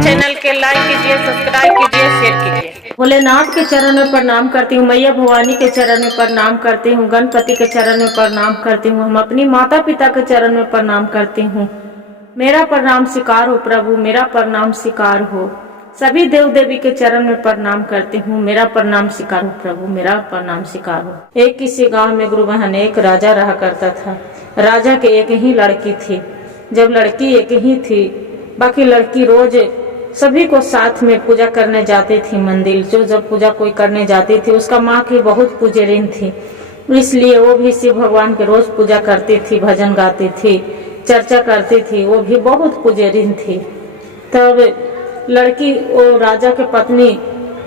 Channel के like कीजिए, subscribe कीजिए, शेयर कीजिए। भोलेनाथ के चरण में प्रणाम करती हूँ, मैया भवानी के चरण में प्रणाम करती हूँ, गणपति के चरण में प्रणाम करती हूँ, हम अपनी माता पिता के चरण में प्रणाम करती हूँ। मेरा प्रणाम स्वीकार हो प्रभु, मेरा प्रणाम स्वीकार हो। सभी देव देवी के चरण में प्रणाम करती हूँ, मेरा प्रणाम स्वीकार हो प्रभु, मेरा प्रणाम स्वीकार हो। एक किसी गांव में गुरु बहन एक राजा रहा करता था। राजा के एक ही लड़की थी। जब लड़की एक ही थी, बाकी लड़की रोज सभी को साथ में पूजा करने जाती थी मंदिर। जो जब पूजा कोई करने जाती थी, उसका माँ की बहुत पुजेरिन थी, इसलिए वो भी शिव भगवान के रोज पूजा करती थी, भजन गाती थी, चर्चा करती थी, वो भी बहुत पुजेरिन थी। तब लड़की वो राजा के पत्नी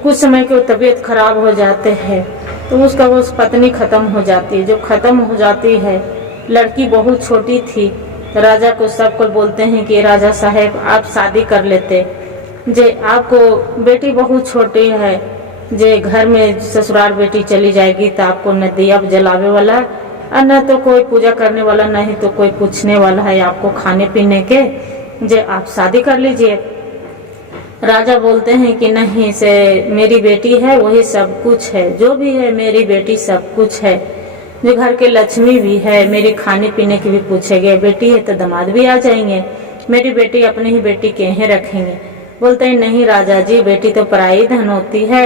कुछ समय की तबीयत खराब हो जाते हैं, तो उसका वो पत्नी खत्म हो जाती है। जब खत्म हो जाती है, लड़की बहुत छोटी थी। राजा को सब कोई बोलते हैं कि राजा साहब आप शादी कर लेते, जे आपको बेटी बहुत छोटी है, जे घर में ससुराल बेटी चली जाएगी तो आपको न दिया जलावे वाला और न तो कोई पूजा करने वाला, नहीं तो कोई पूछने वाला है आपको खाने पीने के, जे आप शादी कर लीजिए। राजा बोलते हैं कि नहीं, से मेरी बेटी है वही सब कुछ है, जो भी है मेरी बेटी सब कुछ है, जो घर के लक्ष्मी भी है, मेरी खाने पीने की भी पूछेंगे, बेटी है तो दामाद भी आ जाएंगे, मेरी बेटी अपने ही बेटी के यहाँ रखेंगे। बोलते हैं नहीं राजा जी, बेटी तो पराई धन होती है,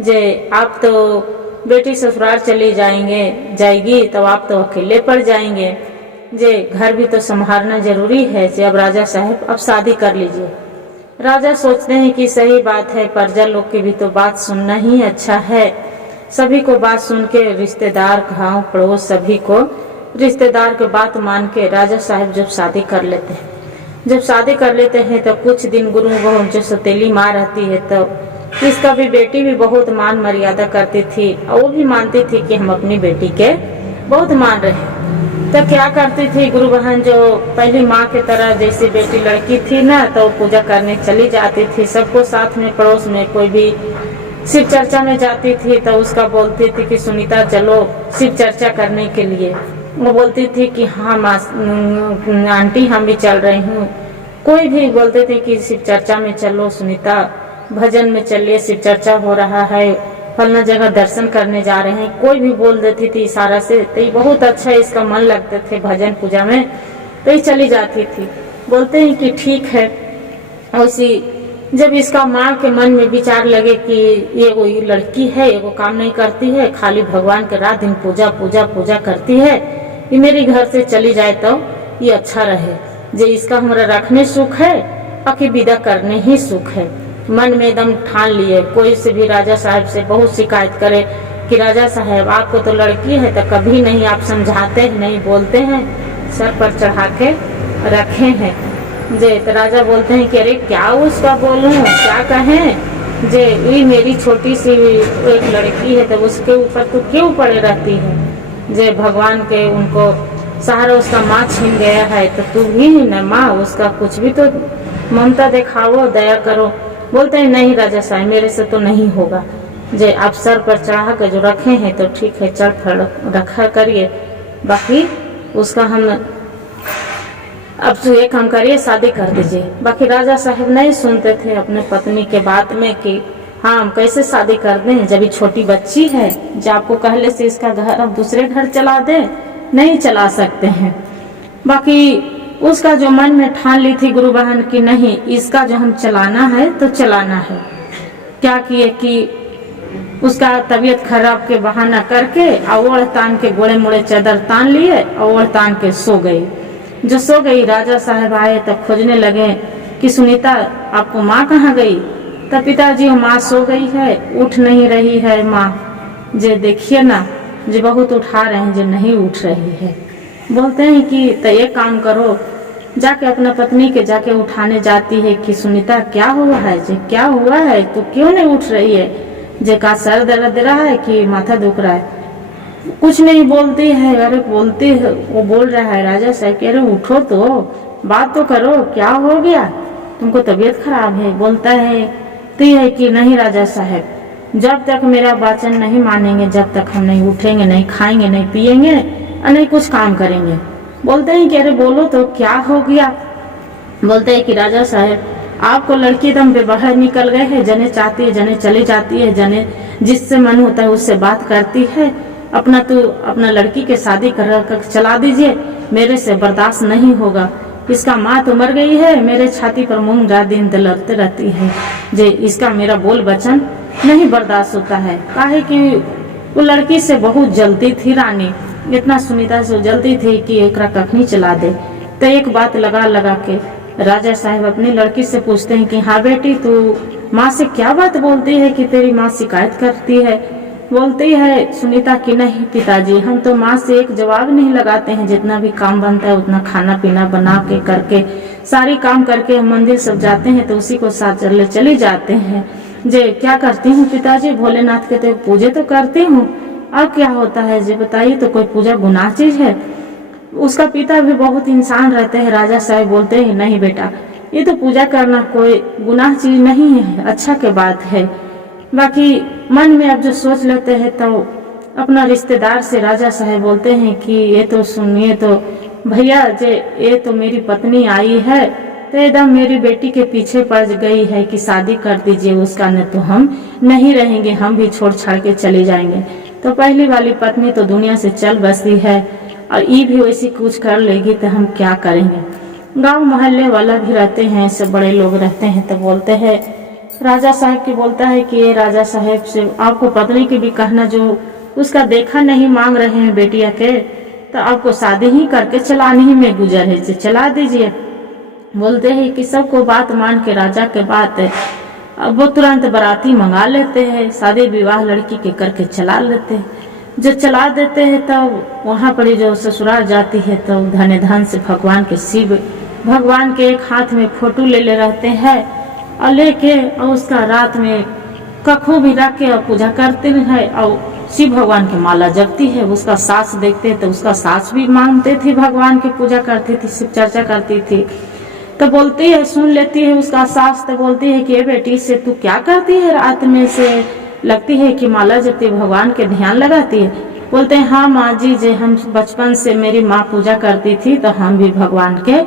जे आप तो बेटी ससुराल चली जाएगी तो आप तो अकेले पड़ जाएंगे, जे घर भी तो संभालना जरूरी है, जे अब राजा साहब अब शादी कर लीजिए। राजा सोचते हैं कि सही बात है, प्रजा लोग की भी तो बात सुनना ही अच्छा है। सभी को बात सुन के, रिश्तेदार गाँव पड़ोस सभी को रिश्तेदार की बात मान के राजा साहब जब शादी कर लेते हैं, जब शादी कर लेते हैं तो कुछ दिन गुरु वो जो सौतेली माँ रहती है, तो इसका भी बेटी भी बहुत मान मर्यादा करती थी, और वो भी मानती थी कि हम अपनी बेटी के बहुत मान रहे हैं। तो क्या करती थी गुरु बहन, जो पहली माँ की तरह जैसी बेटी लड़की थी ना, तो पूजा करने चली जाती थी, सबको साथ में पड़ोस में कोई भी शिव चर्चा में जाती थी तो उसका बोलती थी कि सुनीता चलो शिव चर्चा करने के लिए। वो बोलती थी कि हाँ आंटी हम भी चल रही हूँ। कोई भी बोलते थे कि शिव चर्चा में चलो सुनीता, भजन में चलिए, शिव चर्चा हो रहा है, फलना जगह दर्शन करने जा रहे हैं, कोई भी बोल देती थी इशारा से, तो ये बहुत अच्छा इसका मन लगते थे भजन पूजा में, तो ये चली जाती थी। बोलते हैं कि ठीक है। उसी जब इसका माँ के मन में विचार लगे कि ये वो लड़की है, ये वो काम नहीं करती है, खाली भगवान के रात दिन पूजा पूजा पूजा करती है, ये मेरे घर से चली जाए तो ये अच्छा रहे, जे इसका हमारा रखने सुख है, बाकी विदा करने ही सुख है। मन में एकदम ठान लिए। कोई से भी राजा साहब से बहुत शिकायत करे कि राजा साहब आपको तो लड़की है तो कभी नहीं आप समझाते नहीं बोलते हैं, सर पर चढ़ा के रखे हैं। जे तो राजा बोलते हैं कि अरे क्या उसका बोलूं, क्या कहें, जे ये मेरी छोटी सी एक लड़की है तो उसके ऊपर तो क्यों पड़े रहती है, जे भगवान के उनको सहारा उसका माँ छीन गया है, तो तू भी न माँ उसका कुछ भी तो ममता दिखाओ, दया करो। बोलते हैं नहीं राजा साहब मेरे से तो नहीं होगा, जे आप सर पर चढ़ा कर जो रखे हैं तो ठीक है, चढ़ फड़ रखा करिए, बाकी उसका हम अब तो एक काम करिए, शादी कर दीजिए। बाकी राजा साहब नहीं सुनते थे अपने पत्नी के बात में कि हाँ हम कैसे शादी कर दें, जब ये छोटी बच्ची है, जब आपको कहले से इसका घर अब दूसरे घर चला दे, नहीं चला सकते हैं। बाकी उसका जो मन में ठान ली थी गुरु बहन की नहीं, इसका जो हम चलाना है तो चलाना है। क्या किए कि उसका तबीयत खराब के बहाना करके ओढ़ तान के गोड़े मोड़े चादर तान लिए, ओढ़ तान के सो गई। जो सो गई, राजा साहब आए तब खोजने लगे कि सुनीता आपको माँ कहाँ गई, तब पिताजी माँ सो गई है, उठ नहीं रही है माँ, जे देखिए ना, जो बहुत उठा रहे हैं, जो नहीं उठ रही है। बोलते हैं कि तो एक काम करो, जाके अपना पत्नी के जाके उठाने जाती है कि सुनीता क्या हुआ है, जे क्या हुआ है, तो क्यों नहीं उठ रही है, जे का सर दर्द रहा है कि माथा दुख रहा है। कुछ नहीं बोलती है, अरे बोलती है, वो बोल रहा है राजा साहब कि अरे उठो तो, बात तो करो, क्या हो गया, तुमको तबीयत खराब है। बोलता है तो है कि नहीं राजा साहब, जब तक मेरा वचन नहीं मानेंगे, जब तक हम नहीं उठेंगे, नहीं खाएंगे, नहीं पिएंगे और नहीं कुछ काम करेंगे। बोलते हैं कि अरे बोलो तो क्या हो गया। बोलते हैं कि राजा साहब आपको लड़की एकदम बेबहर निकल गए है, जने चाहती है जने चली जाती है, जने जिससे मन होता है उससे बात करती है। अपना लड़की के शादी कर चला दीजिए, मेरे से बर्दाश्त नहीं होगा। इसका माँ तो मर गई है, मेरे छाती पर मूंग रात दिन दलकते रहती है। जे इसका मेरा बोल वचन नहीं बर्दाश्त होता है। काहे कि वो लड़की से बहुत जलती थी रानी, इतना सुनीता से जलती थी कि एकरा कखनी चला दे। तो एक बात लगा लगा के राजा साहब अपनी लड़की से पूछते हैं कि हाँ बेटी, तू माँ से क्या बात बोलती है कि तेरी माँ शिकायत करती है? बोलती है सुनीता कि नहीं पिताजी, हम तो माँ से एक जवाब नहीं लगाते हैं। जितना भी काम बनता है उतना खाना पीना बना के करके सारी काम करके हम मंदिर सब जाते हैं तो उसी को साथ चले जाते हैं। जे क्या करती हूँ पिताजी, भोलेनाथ के तो पूजे तो करती हूँ, अब क्या होता है जे बताइए, तो कोई पूजा गुनाह चीज है? उसका पिता भी बहुत इंसान रहते हैं। राजा साहब बोलते हैं नहीं बेटा, ये तो पूजा करना कोई गुनाह चीज नहीं है, अच्छा के बात है। बाकी मन में अब जो सोच लेते हैं तो अपना रिश्तेदार से राजा साहब बोलते हैं कि ये तो सुनिए तो भैया, जे ये तो मेरी पत्नी आई है तो एकदम मेरी बेटी के पीछे पड़ गई है कि शादी कर दीजिए उसका, न तो हम नहीं रहेंगे, हम भी छोड़ छाड़ के चले जाएंगे। तो पहली वाली पत्नी तो दुनिया से चल बसी है और ये भी वैसी कुछ कर लेगी तो हम क्या करेंगे। गांव मोहल्ले वाला भी रहते हैं, सब बड़े लोग रहते हैं। तो बोलते हैं राजा साहब की बोलता है कि ये राजा साहब से आपको पत्नी की भी कहना जो उसका देखा नहीं मांग रहे हैं बेटिया के, तो आपको शादी ही करके चलाने ही में गुजर है, चला दीजिए। बोलते हैं कि सबको बात मान के राजा के बात है, अब वो तुरंत बाराती मंगा लेते हैं, शादी विवाह लड़की के करके चला लेते हैं। जब चला देते हैं तब वहाँ पर जो ससुराल जाती है तो धन धन से भगवान के शिव भगवान के एक हाथ में फोटो ले रहते हैं और लेके और उसका रात में कखू भी रख के और पूजा करते हैं और शिव भगवान की माला जपती है। उसका सास देखते हैं तो उसका सास भी मानते थे, भगवान की पूजा करती थी, शिव चर्चा करती थी। तो बोलती है, सुन लेती है उसका सास, तो बोलती है कि बेटी से तू क्या करती है रात में से, लगती है कि माला जपती भगवान के ध्यान लगाती है। बोलते हैं हाँ माँ जी, जे हम बचपन से मेरी माँ पूजा करती थी तो हम भी भगवान के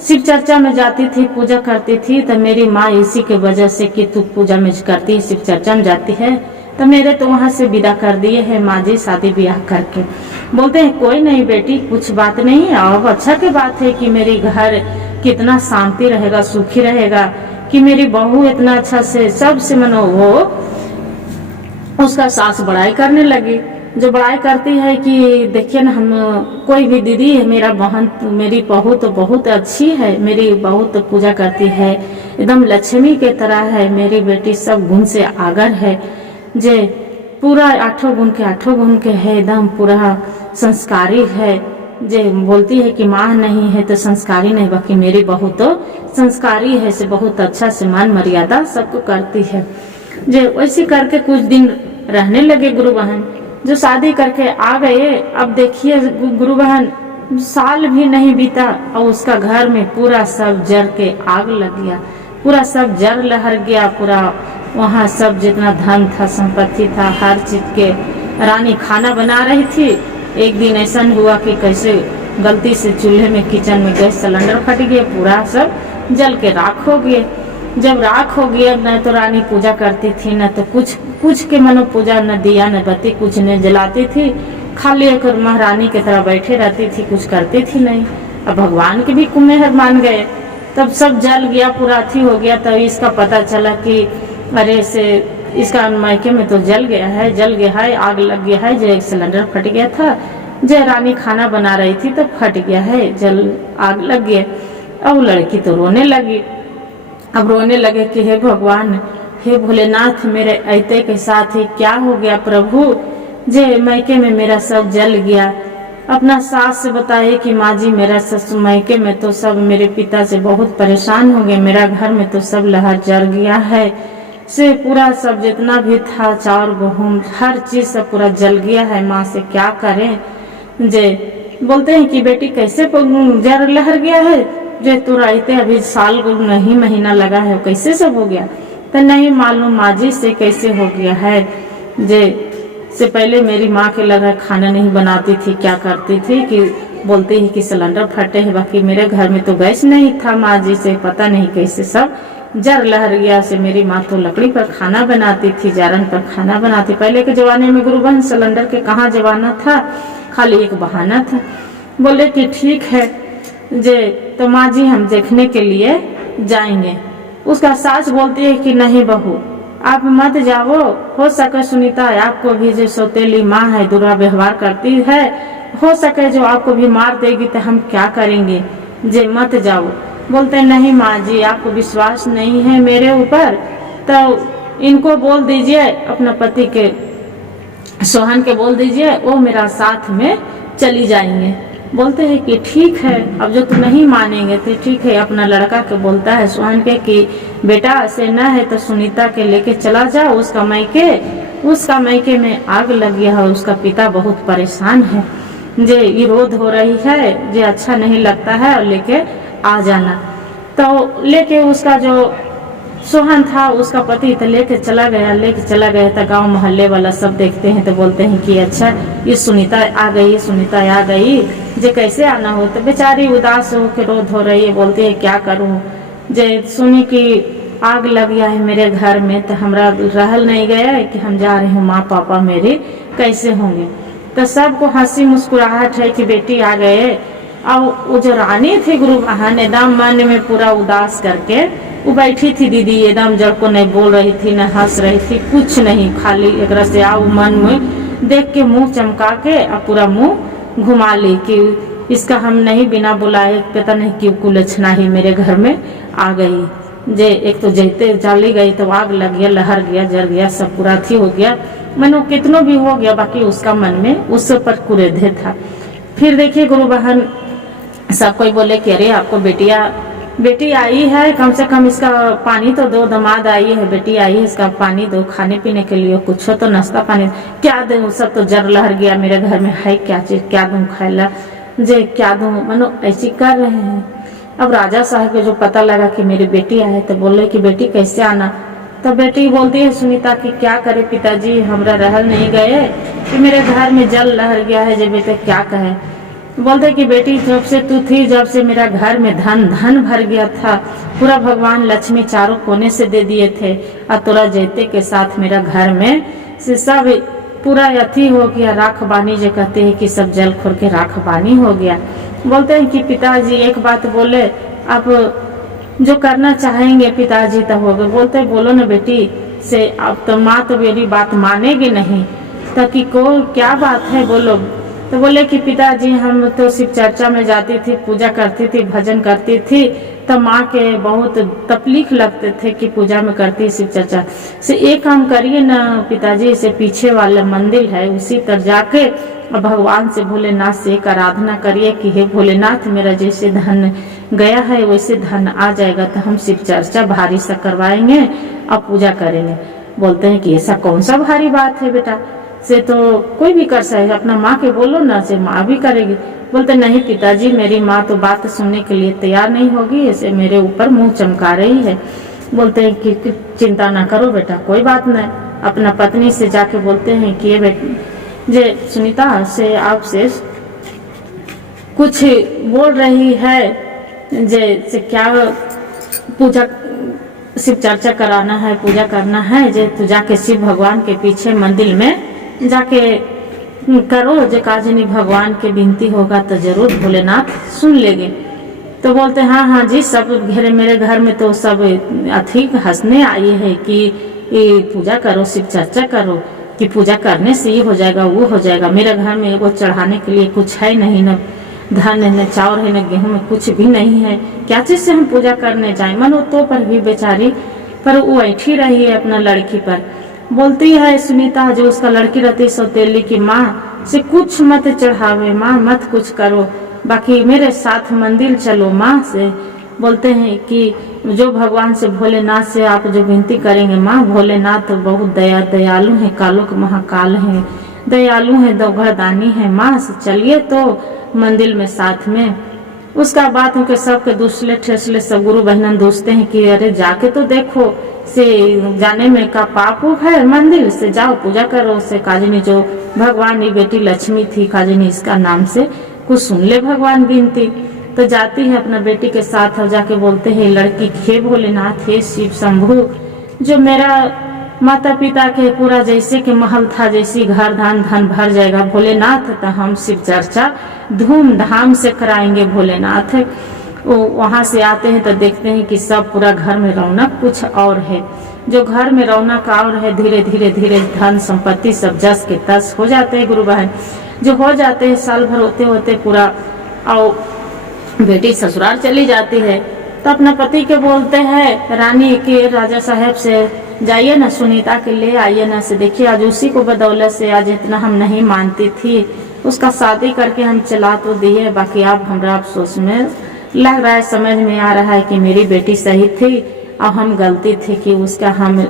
शिव चर्चा में जाती थी, पूजा करती थी। तो मेरी माँ इसी के वजह से कि तू पूजा में करती है, शिव चर्चा में जाती है, तो मेरे तो वहाँ से विदा कर दिए है माँ जी शादी ब्याह करके। बोलते हैं कोई नहीं बेटी, कुछ बात नहीं है, अब अच्छा की बात है कि मेरी घर कितना शांति रहेगा, सुखी रहेगा, कि मेरी बहू इतना अच्छा से सबसे मनो वो उसका सास बड़ाई करने लगी। जो बड़ाई करती है कि देखिए ना, हम कोई भी दीदी है, मेरा बहन मेरी बहू तो बहुत अच्छी है, मेरी बहू तो पूजा करती है, एकदम लक्ष्मी के तरह है, मेरी बेटी सब गुण से आगर है, जे पूरा 8 गुण के 8 गुण के है, एकदम पूरा संस्कारी है। जे बोलती है कि माँ नहीं है तो संस्कारी नहीं, बाकी मेरी बहू तो संस्कारी है, से बहुत अच्छा से मान मर्यादा सबको करती है। जे वैसे करके कुछ दिन रहने लगे गुरु बहन, जो शादी करके आ गए। अब देखिए गुरु बहन, साल भी नहीं बीता और उसका घर में पूरा सब जर के आग लग गया, पूरा सब जर लहर गया, पूरा वहाँ सब जितना धन था संपत्ति था हर चीज के। रानी खाना बना रही थी, एक दिन ऐसा हुआ कि कैसे गलती से चूल्हे में किचन में गैस सिलेंडर फट गया, पूरा सब जल के राख हो गए। जब राख हो गया, न तो रानी पूजा करती थी, न तो कुछ के मनो पूजा, न दिया न बत्ती कुछ न जलाती थी, खाली एक महारानी की तरह बैठे रहती थी, कुछ करती थी नहीं। अब भगवान के भी कुमेहर मान गए, तब सब जल गया, पूरा अथी हो गया। तब इसका पता चला कि अरे से इसका मायके में तो जल गया है, आग लग गया है, जो एक सिलेंडर फट गया था, जय रानी खाना बना रही थी तो फट गया है, जल आग लग गया। अब लड़की तो रोने लगी, अब रोने लगे कि हे भगवान, हे भोलेनाथ, मेरे ऐते के साथ ही क्या हो गया प्रभु, जे मायके में मेरा सब जल गया। अपना सास से बताए कि माँ जी, मेरा ससुर मायके में तो सब मेरे पिता से बहुत परेशान हो गए, मेरा घर में तो सब लहर जल गया है, से पूरा सब जितना भी था चाउर गेहूँ हर चीज सब पूरा जल गया है, माँ से क्या करें। जे बोलते हैं कि बेटी कैसे जर लहर गया है, जे तू रहते अभी साल नहीं महीना लगा है, कैसे सब हो गया। तो नहीं मालूम माँ जी से कैसे हो गया है, जे से पहले मेरी माँ के लगा खाना नहीं बनाती थी, क्या करती थी कि बोलते हैं कि सिलेंडर फटे है, बाकी मेरे घर में तो गैस नहीं था माँ जी, से पता नहीं कैसे सब जर लहर गया। से मेरी माँ तो लकड़ी पर खाना बनाती थी, जारन पर खाना बनाती। पहले के जमाने में गुरु बहन सिलेंडर के कहाँ जमाना था, खाली एक बहाना था। बोले कि ठीक है जे तो माँ जी हम देखने के लिए जाएंगे। उसका सास बोलती है कि नहीं बहू आप मत जाओ, हो सके सुनीता आपको भी जो सौतेली माँ है दुर्व्यवहार व्यवहार करती है, हो सके जो आपको भी मार देगी तो हम क्या करेंगे, जे मत जाओ। बोलते नहीं माँ जी आपको विश्वास नहीं है मेरे ऊपर, तो इनको बोल दीजिए अपना पति के सोहन के बोल दीजिए वो मेरा साथ में चली जाएंगे। बोलते हैं कि ठीक है, अब जो तुम नहीं मानेंगे तो ठीक है। अपना लड़का के बोलता है सोहन के कि बेटा ऐसे न है तो सुनीता के लेके चला जाओ उसका मायके में आग लग गया है, उसका पिता बहुत परेशान है, जे विरोध हो रही है, जे अच्छा नहीं लगता है और लेके आ जाना। तो लेके उसका जो सोहन था उसका पति तो लेके चला गया तो गांव मोहल्ले वाला सब देखते हैं तो बोलते हैं कि अच्छा ये सुनीता आ गई, जे कैसे आना हो। तो बेचारी उदास हो के रोध हो रही है, बोलती है क्या करूं, जे सुनी कि आग लग गया है मेरे घर में तो हमरा रहल नहीं गया है कि हम जा रहे हूँ, माँ पापा मेरे कैसे होंगे। तो सबको हंसी मुस्कुराहट है कि बेटी आ गए। अब वो जो रानी थी गुरु बहन एकदम मन में पूरा उदास करके वो बैठी थी दीदी, एकदम जड़ को नहीं बोल रही थी न हंस रही थी, कुछ नहीं, खाली एक से आओ मन में देख के मुंह चमका के अब पूरा मुंह घुमा ली कि इसका हम नहीं बिना बुलाए पता नहीं क्यों कुलछना ही मेरे घर में आ गई। जे एक तो जैते चली गई तो आग लग गया, लहर गया, जर गया, सब पूरा थी हो गया, मनो कितनों भी हो गया, बाकी उसका मन में उस पर कुरेधे था। फिर देखिए गुरु बहन सब कोई बोले कि अरे आपको बेटी आई है, कम से कम इसका पानी तो दो, दामाद आई है, बेटी आई है, इसका पानी दो, खाने पीने के लिए कुछ तो नाश्ता पानी क्या दूं। सब तो जर लहर गया, मेरे घर में है क्या चीज, क्या दूं खाएला, जे क्या दूं, मनो ऐसी कर रहे हैं। अब राजा साहब को जो पता लगा कि मेरी बेटी आई तो बोले कि बेटी कैसे आना। तो बेटी बोलती है सुनीता कि क्या करे पिताजी हमरा रहल नहीं गए कि मेरे घर में जल लहर गया है, जे बेटे क्या कहे। बोलते कि बेटी जब से तू थी, जब से मेरा घर में धन भर गया था, पूरा भगवान लक्ष्मी चारों कोने से दे दिए थे, और तोरा जैते के साथ मेरा घर में से सब पूरा अथी हो गया, राख बानी जो कहते हैं कि सब जल खोर के राख बानी हो गया। बोलते हैं कि पिताजी एक बात बोले, आप जो करना चाहेंगे पिताजी तो होगा। बोलते बोलो ना बेटी से, अब तो माँ तो मेरी बात मानेगी नहीं, ताकि को क्या बात है बोलो। तो बोले कि पिताजी हम तो शिव चर्चा में जाती थी, पूजा करती थी, भजन करती थी, तो माँ के बहुत तकलीफ लगते थे कि पूजा में करती शिव चर्चा से। एक काम करिए ना पिताजी, से पीछे वाला मंदिर है उसी तर जाके भगवान से भोलेनाथ से एक आराधना करिए कि हे भोलेनाथ मेरा जैसे धन गया है वैसे धन आ जाएगा, तो हम शिव चर्चा भारी सा करवाएंगे और पूजा करेंगे। बोलते हैं कि ऐसा कौन सा भारी बात है बेटा, से तो कोई भी कर सकता है, अपना माँ के बोलो ना, से माँ भी करेगी। बोलते नहीं पिताजी मेरी माँ तो बात सुनने के लिए तैयार नहीं होगी, ऐसे मेरे ऊपर मुंह चमका रही है। बोलते हैं कि चिंता ना करो बेटा, कोई बात नहीं। अपना पत्नी से जाके बोलते हैं कि ये बेटा जे सुनीता से आपसे कुछ बोल रही है, जैसे क्या पूजा शिव चर्चा कराना है, पूजा करना है, जे तू जाके शिव भगवान के पीछे मंदिर में जाके करो, जो काजनी भगवान के विनती होगा तो जरूर भोलेनाथ सुन लेंगे। तो बोलते हाँ जी, सब घेरे मेरे घर में तो सब अधिक हंसने आई है कि ये पूजा करो, शिव चर्चा करो, कि पूजा करने से ये हो जाएगा वो हो जाएगा। मेरे घर में वो चढ़ाने के लिए कुछ है नहीं, न धन है, न चावल है, न गेहूं में कुछ भी नहीं है, क्या चीज से हम पूजा करने जाए। मनो तो पर भी बेचारी पर वो ऐठी रही है अपना लड़की पर। बोलती है सुनीता जो उसका लड़की रहती सौतेली की माँ से कुछ मत चढ़ावे माँ, मत कुछ करो, बाकी मेरे साथ मंदिर चलो माँ से। बोलते हैं कि जो भगवान से भोलेनाथ से आप जो विनती करेंगे माँ, भोलेनाथ तो बहुत दयालु है, कालोक महाकाल है, दयालु है, दौघरदानी है माँ, से चलिए तो मंदिर में साथ में। उसका बाद उनके सबके दूसरे ठेसले सब गुरु बहनन दोस्ते हैं कि अरे जाके तो देखो, से जाने में का पाप है, मंदिर से जाओ पूजा करो। से काजनी जो भगवान की बेटी लक्ष्मी थी, काजनी इसका नाम से कुछ सुन ले भगवान विनती। तो जाती है अपना बेटी के साथ और जाके बोलते हैं लड़की, हे भोलेनाथ, हे शिव शंभु, जो मेरा माता पिता के पूरा जैसे कि महल था, जैसी घर धन भर जाएगा भोलेनाथ, तो हम शिव चर्चा धूमधाम से कराएंगे भोलेनाथ। वो वहां से आते हैं तो देखते हैं कि सब पूरा घर में रौनक कुछ और है। जो घर में रौनक और है, धीरे धीरे धीरे धन संपत्ति सब जस के तस हो जाते हैं गुरु बहन। जो हो जाते हैं साल भर होते होते पूरा, और बेटी ससुराल चली जाती है तो अपना पति के बोलते हैं रानी के राजा साहब से, जाइए ना सुनीता के ले आइए ना, से देखिए आज उसी को बदौलत से आज इतना हम नहीं मानती थी, उसका शादी करके हम चला तो दिए, बाकी आप हमरा अफसोस में लग रहा है, समझ में आ रहा है कि मेरी बेटी सही थी और हम गलती थी कि उसका हम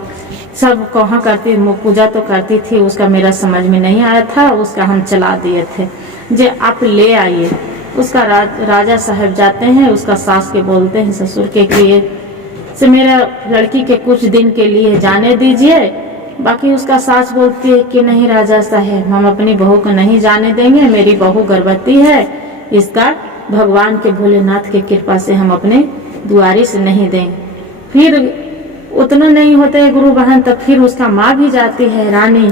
सब कहाँ करती, पूजा तो करती थी, उसका मेरा समझ में नहीं आया था, उसका हम चला दिए थे, जे आप ले आइए। उसका राजा साहब जाते हैं, उसका सास के बोलते हैं ससुर के कि से मेरा लड़की के कुछ दिन के लिए जाने दीजिए। बाकी उसका सास बोलती है कि नहीं राजा साहब, हम अपनी बहू को नहीं जाने देंगे, मेरी बहू गर्भवती है, इसका भगवान के भोलेनाथ की कृपा से हम अपने दुआरी से नहीं देंगे। फिर उतना नहीं होते गुरु बहन, तब फिर उसका माँ भी जाती है रानी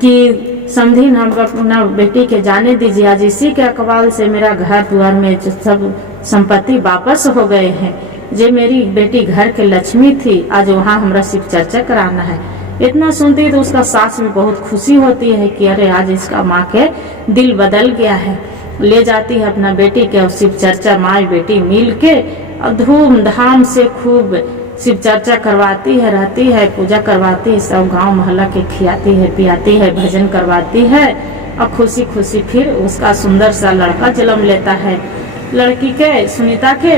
कि समझी हम अपना बेटी के जाने दीजिए, आज इसी के अकबाल से मेरा घर द्वार में जो सब संपत्ति वापस हो गए हैं, जे मेरी बेटी घर के लक्ष्मी थी, आज वहाँ हमरा शिव चर्चा कराना है। इतना सुनती तो उसका सास में बहुत खुशी होती है कि अरे आज इसका माँ के दिल बदल गया है। ले जाती है अपना बेटी के और शिव चर्चा माँ बेटी मिल के और धूमधाम से खूब शिव चर्चा करवाती है, रहती है, पूजा करवाती है, सब गांव मोहल्ला के खिलाती है, पियाती है, भजन करवाती है और खुशी खुशी फिर उसका सुंदर सा लड़का जन्म लेता है लड़की के, सुनीता के।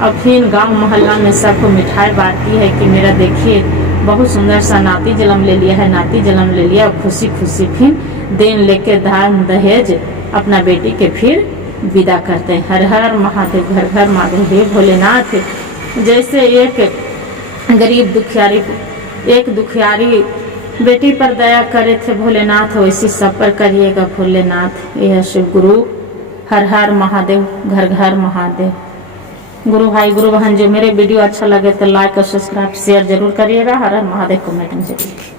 और फिर गांव मोहल्ला में सबको मिठाई बांटती है कि मेरा देखिए बहुत सुंदर सा नाती जन्म ले लिया है, नाती जन्म ले लिया। और खुशी खुशी फिर दिन लेके दान दहेज अपना बेटी के फिर विदा करते हैं। हर हर महादेव, घर घर महादेव, हे भोलेनाथ। जैसे एक दुखियारी बेटी पर दया करे थे भोलेनाथ, वैसी सब पर करिएगा भोलेनाथ। यह शिव गुरु, हर हर महादेव, घर घर महादेव। गुरु भाई गुरु बहन, जो मेरे वीडियो अच्छा लगे तो लाइक और सब्सक्राइब शेयर जरूर करिएगा। हर हर महादेव कमेंट में जरूर।